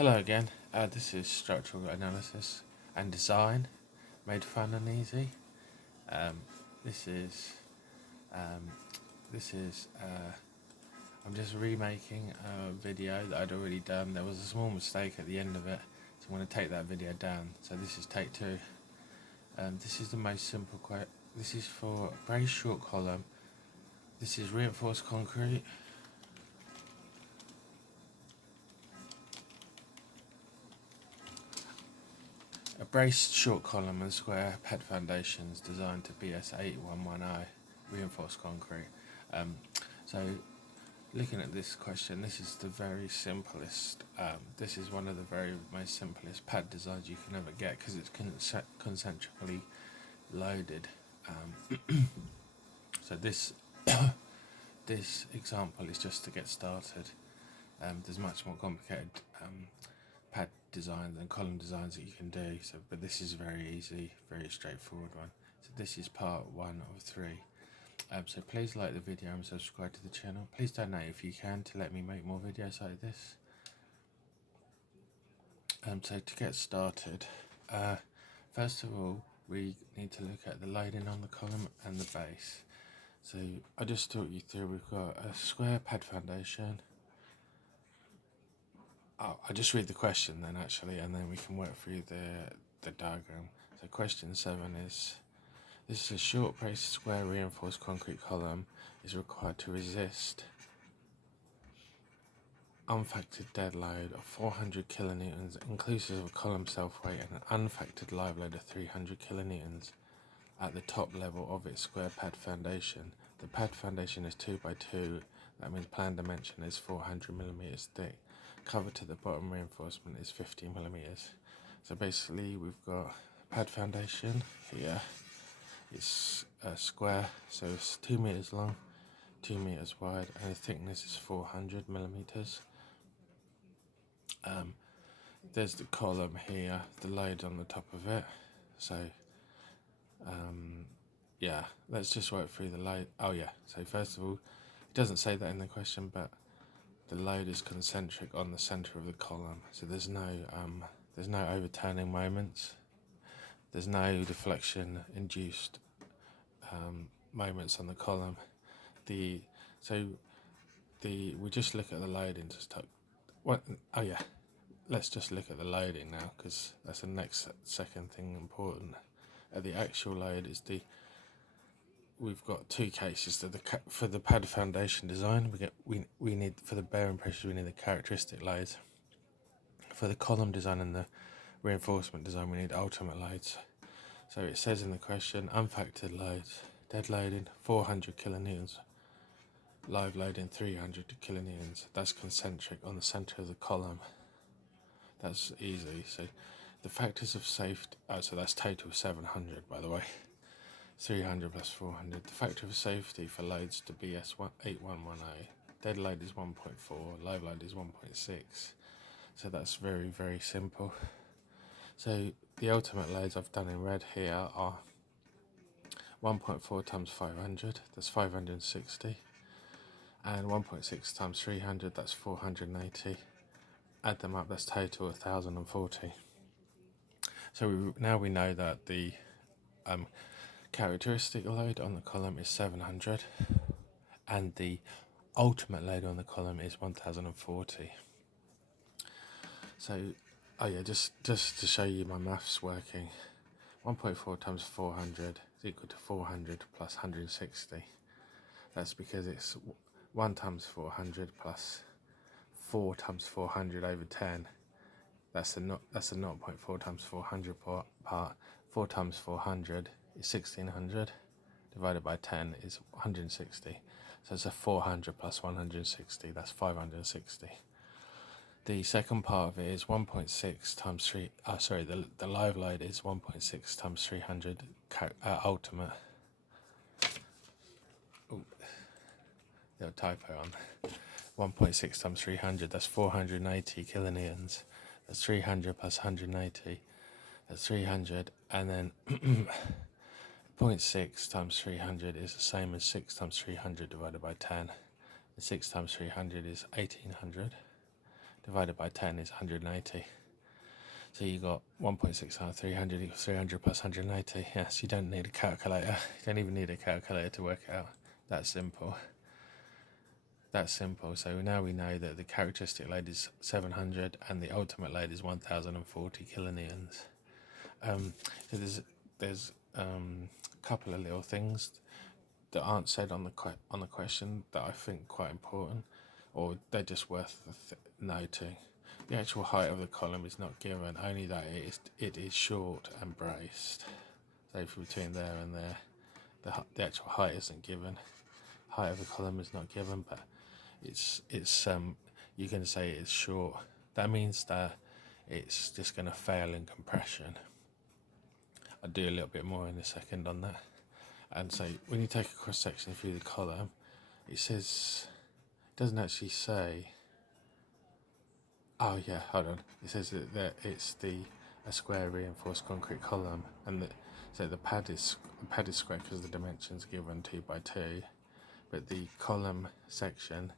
Hello again. This is structural analysis and design, made fun and easy. This is I'm just remaking a video that I'd already done. There was a small mistake at the end of it, so I'm going to take that video down. So this is take 2. This is the most simple this is for a very short column. This is reinforced concrete. A braced short column and square pad foundations designed to BS8110 reinforced concrete. So looking at this question, this is the very simplest, this is one of the very most simplest pad designs you can ever get because it's concentrically loaded. So this this example is just to get started. There's much more complicated pad designs and column designs that you can do, but this is very easy, very straightforward one. So this is part 1 of 3. So please like the video and subscribe to the channel. Please donate if you can to let me make more videos like this. So to get started, first of all we need to look at the loading on the column and the base. So I just talked you through, we've got a square pad foundation. I'll just read the question then actually, and then we can work through the diagram. So question 7 is, this is a short braced square reinforced concrete column is required to resist unfactored dead load of 400 kilonewtons inclusive of column self-weight and an unfactored live load of 300 kilonewtons at the top level of its square pad foundation. The pad foundation is 2 by 2, that means plan dimension is 400 millimeters thick. Cover to the bottom reinforcement is 50 millimeters. So basically we've got pad foundation here. It's a square, so it's 2 meters long, 2 meters wide, and the thickness is 400 millimeters. There's the column here, the load on the top of it. So yeah, let's just work through the load. Oh yeah, so first of all, it doesn't say that in the question, but the load is concentric on the center of the column, so there's no overturning moments, there's no deflection induced moments on the column. We just look at the loading to start. Let's just look at the loading now, because that's the next second thing important. The actual load is we've got 2 cases. For the pad foundation design, we need, for the bearing pressures, we need the characteristic loads. For the column design and the reinforcement design, we need ultimate loads. So it says in the question, unfactored loads, dead loading 400 kilonewtons, live loading 300 kilonewtons. That's concentric on the center of the column. That's easy. So the factors of safety, so that's total 700 by the way. 300 plus 400. The factor of safety for loads to BS8110. Dead load is 1.4, live load is 1.6. So that's very, very simple. So the ultimate loads I've done in red here are 1.4 times 500, that's 560. And 1.6 times 300, that's 480. Add them up, that's total 1040. So now we know that the characteristic load on the column is 700 and the ultimate load on the column is 1040. So just to show you my maths working, 1.4 times 400 is equal to 400 plus 160. That's because it's 1 times 400 plus 4 times 400 over 10. That's a 0.4 times 400 part. 4 times 400 is 1600, divided by 10 is 160. So it's a 400 plus 160, that's 560. The second part of it is 1.6 times 3, the live load is 1.6 times 300 ultimate. Ooh, little typo on. 1.6 times 300, that's 480 kilonewtons. That's 300 plus 180, that's 300, and then 0.6 times 300 is the same as 6 times 300 divided by 10. And 6 times 300 is 1800, divided by 10 is 180. So you got 1.6 times 300 equals 300 plus 180. Yes, you don't need a calculator. You don't even need a calculator to work it out. That's simple. That's simple. So now we know that the characteristic load is 700 and the ultimate load is 1040 kilonewtons. So there's a couple of little things that aren't said on the question that I think quite important, or they're just worth noting. The actual height of the column is not given, only that it is short and braced. So between there and there, the actual height isn't given. Height of the column is not given, but it's you can say it's short. That means that it's just going to fail in compression. I'll do a little bit more in a second on that. And so when you take a cross section through the column, it doesn't actually say. Oh yeah, hold on. It says that it's a square reinforced concrete column, and so the pad is square because the dimensions given 2 by 2, but the column section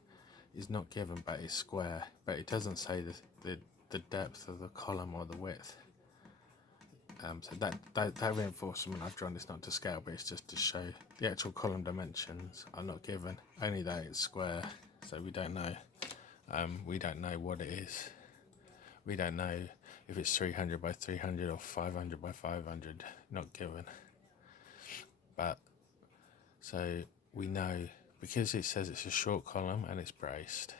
is not given, but it's square. But it doesn't say the depth of the column or the width. So that reinforcement I've drawn is not to scale, but it's just to show the actual column dimensions are not given. Only that it's square, so we don't know. We don't know what it is. We don't know if it's 300 by 300 or 500 by 500. Not given. But so we know because it says it's a short column and it's braced.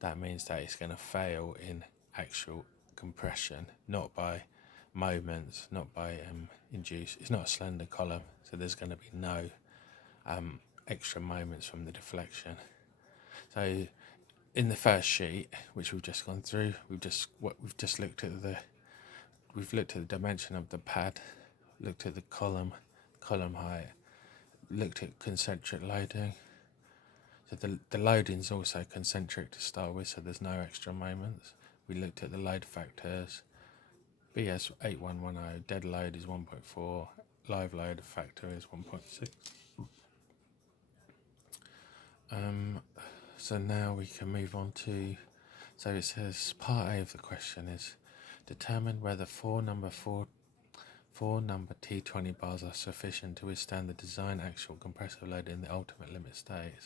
That means that it's going to fail in actual compression, not by moments, not by induced. It's not a slender column, so there's going to be no extra moments from the deflection. So in the first sheet, which we've just gone through, we've just looked at the dimension of the pad, looked at the column height, looked at concentric loading. So the loading is also concentric to start with, so there's no extra moments. We looked at the load factors. BS8110, dead load is 1.4, live load factor is 1.6. So now we can move on to, so it says part A of the question is determine whether four number T20 bars are sufficient to withstand the design actual compressive load in the ultimate limit state.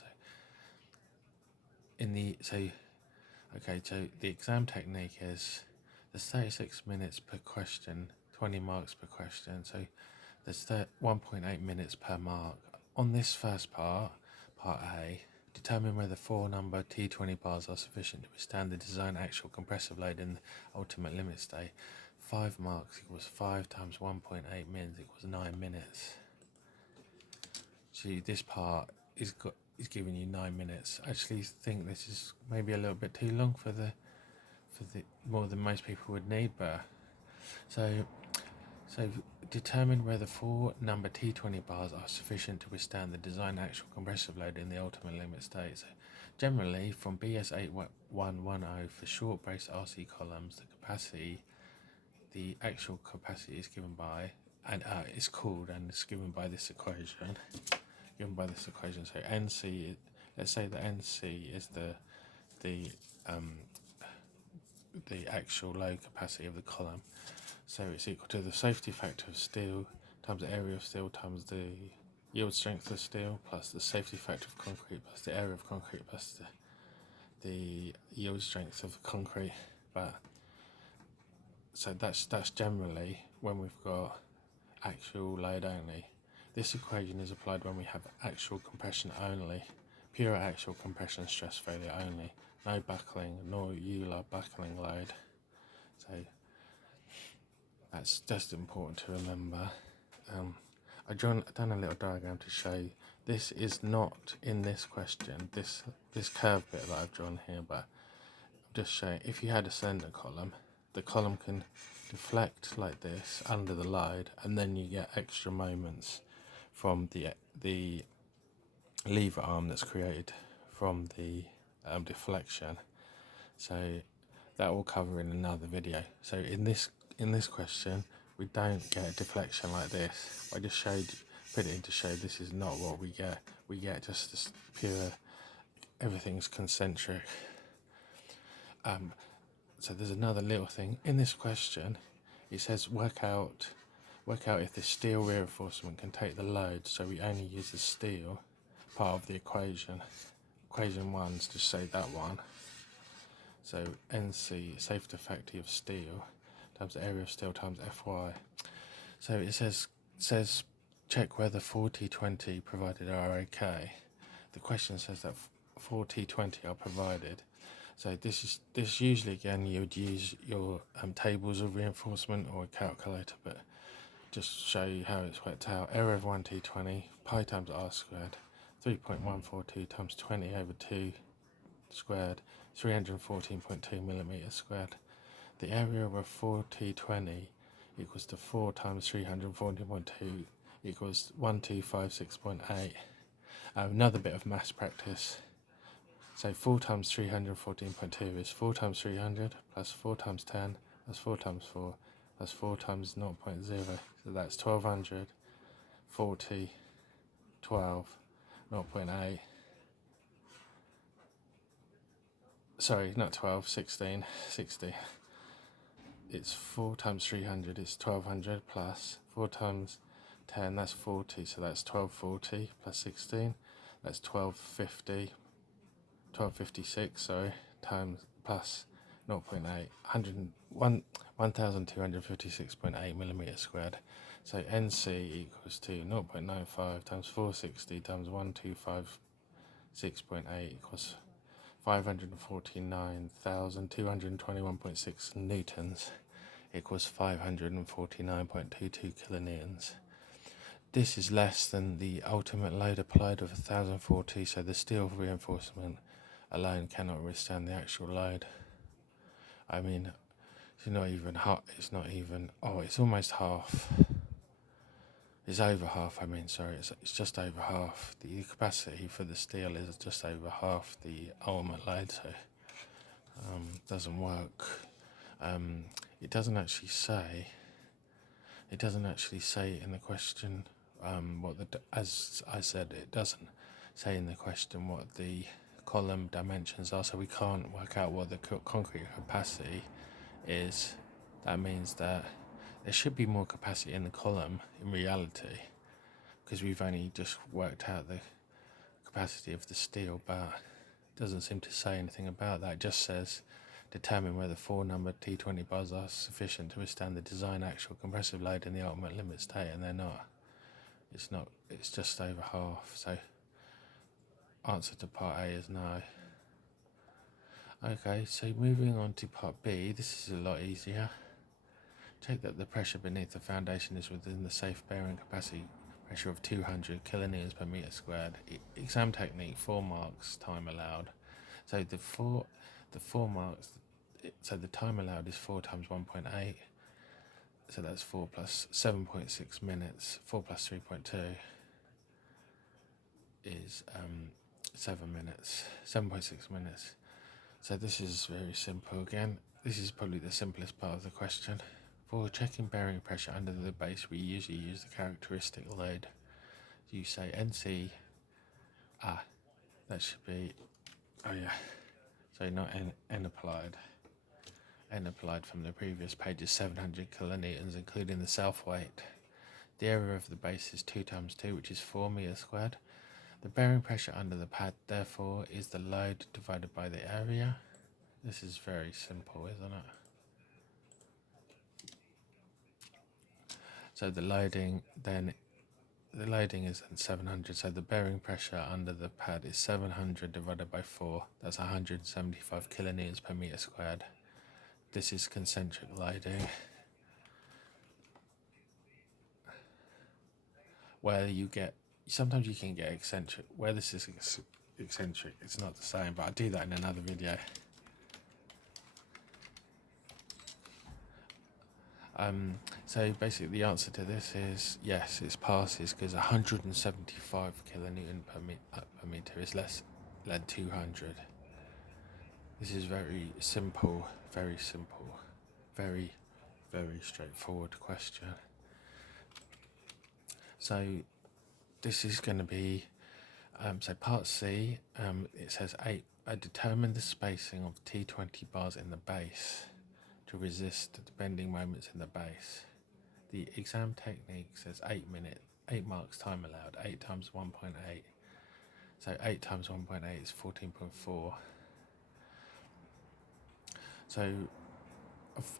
So the exam technique is there's 36 minutes per question, 20 marks per question, so there's 1.8 minutes per mark. On this first part A, determine whether four number T20 bars are sufficient to withstand the design actual compressive load in the ultimate limit state. 5 marks equals 5 times 1.8 mins equals 9 minutes. So this part is giving you 9 minutes. I actually think this is maybe a little bit too long for the more than most people would need, but so determine whether four number T20 bars are sufficient to withstand the design actual compressive load in the ultimate limit state. So generally from BS8110 for short brace RC columns, the actual capacity is given by, and it's called and it's given by this equation. So NC, let's say that NC is the actual load capacity of the column. So it's equal to the safety factor of steel times the area of steel times the yield strength of steel plus the safety factor of concrete plus the area of concrete plus the yield strength of concrete. But so that's generally when we've got actual load only. This equation is applied when we have actual compression only, pure actual compression stress failure only, no buckling nor Euler buckling load. So that's just important to remember. I've done a little diagram to show this is not in this question, this curve bit that I've drawn here, but I'm just showing if you had a slender column, the column can deflect like this under the load, and then you get extra moments from the lever arm that's created from the deflection. So that will cover in another video. So in this question we don't get a deflection like this. I just put it in to show this is not what we get. We get just this pure, everything's concentric. So there's another little thing in this question. It says work out if the steel reinforcement can take the load. So we only use the steel part of the equation. Equation 1's just say that one. So NC, safety factor of steel, times the area of steel times Fy. So it says check whether 4T20 provided are okay. The question says that 4T20 are provided. So this usually, again, you would use your tables of reinforcement or a calculator, but just show you how it's worked out. Area of 1T20, pi times r squared, 3.142 times 20 over 2 squared, 314.2 millimeters squared. The area of a 4T20 equals to 4 times 314.2 equals 1256.8. Another bit of maths practice. So 4 times 314.2 is 4 times 300 plus 4 times 10 plus 4 times 4 plus 4 times 0.0. So that's 1200, 40, 12, 0.8. Sorry, not 12, 16, 60. It's 4 times 300 is 1200 plus 4 times 10, that's 40. So that's 1240 plus 16, that's 1250. 1256, sorry, times plus 0.8, 1256.8 millimeters squared. So NC equals to 0.95 times 460 times 1256.8 equals 549,221.6 newtons equals 549.22 kilonewtons. This is less than the ultimate load applied of 1040, so the steel reinforcement alone cannot withstand the actual load. I mean, it's not even half. It's not even. Oh, it's almost half. It's over half. I mean, sorry, it's just over half. The capacity for the steel is just over half the ultimate load, so doesn't work. It doesn't actually say. It doesn't actually say in the question as I said, it doesn't say in the question what the column dimensions are, so we can't work out what the concrete capacity is. That means that there should be more capacity in the column in reality, because we've only just worked out the capacity of the steel, but it doesn't seem to say anything about that. It just says determine whether 4 numbered T20 bars are sufficient to withstand the design actual compressive load in the ultimate limit state, and they're not. It's just over half, so answer to part A is no. Okay, so moving on to part B, this is a lot easier. Check that the pressure beneath the foundation is within the safe bearing capacity pressure of 200 kilonewtons per meter squared. Exam technique, 4 marks, time allowed. So the four marks, so the time allowed is 4 times 1.8. So that's 4 plus 7.6 minutes. 4 plus 3.2 is 7 minutes. 7.6 minutes. So this is very simple again. This is probably the simplest part of the question. For checking bearing pressure under the base, we usually use the characteristic load. You say NC, that should be, so not N applied. N applied from the previous page is 700 kilonewtons, including the self-weight. The area of the base is 2 times 2, which is 4 meters squared. The bearing pressure under the pad, therefore, is the load divided by the area. This is very simple, isn't it? So the loading is then 700. So the bearing pressure under the pad is 700 divided by 4. That's 175 kilonewtons per meter squared. This is concentric loading, where sometimes you can get eccentric. Where this is eccentric, it's not the same, but I'll do that in another video. So basically the answer to this is yes, it passes, because 175 kilonewton per meter is less than 200. This is very simple, very straightforward question. So this is going to be, so part C, it says I determined the spacing of T20 bars in the base to resist the bending moments in the base. The exam technique says 8 marks time allowed, 8 times 1.8. So 8 times 1.8 is 14.4. So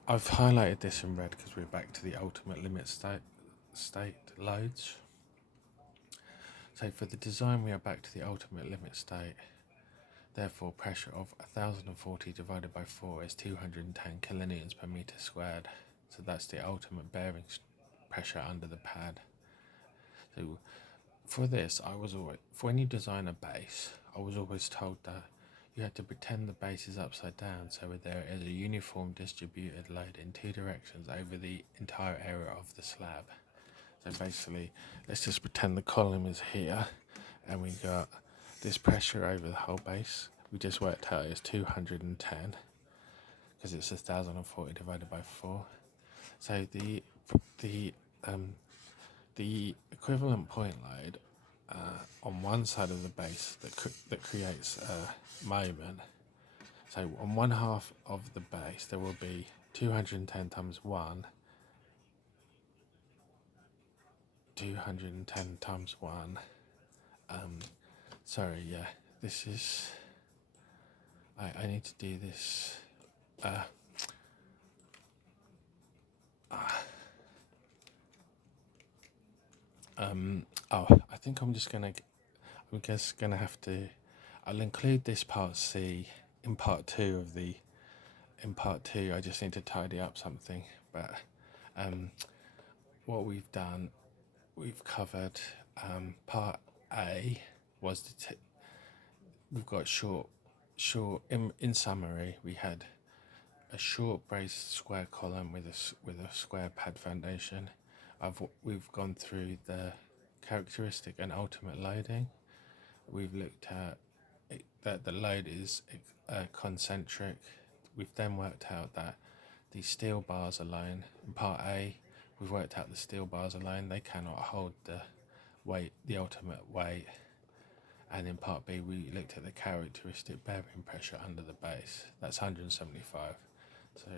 I've highlighted this in red because we're back to the ultimate limit state loads. So for the design, we are back to the ultimate limit state. Therefore, pressure of 1040 divided by 4 is 210 kilonewtons per meter squared. So that's the ultimate bearing pressure under the pad. So for this, when you design a base, I was always told that you had to pretend the base is upside down, so there is a uniform distributed load in 2 directions over the entire area of the slab. So basically, let's just pretend the column is here, and we got this pressure over the whole base. We just worked out is 210 because it's 1040 divided by 4. So the equivalent point load on one side of the base that creates a moment. So on one half of the base there will be 210 times 1. 210 times 1. Sorry, yeah, this is... I need to do this. I think I'm just gonna have to. I'll include this part C in part 2 of the. In part 2, I just need to tidy up something. But what we've done, we've covered. Part A was we've got short. In summary, we had a short braced square column with a square pad foundation. We've gone through the characteristic and ultimate loading. We've looked at that the load is concentric. We've then worked out that the steel bars alone, in part A, we've worked out the steel bars alone, they cannot hold the weight, the ultimate weight. And in part B, we looked at the characteristic bearing pressure under the base. That's 175. So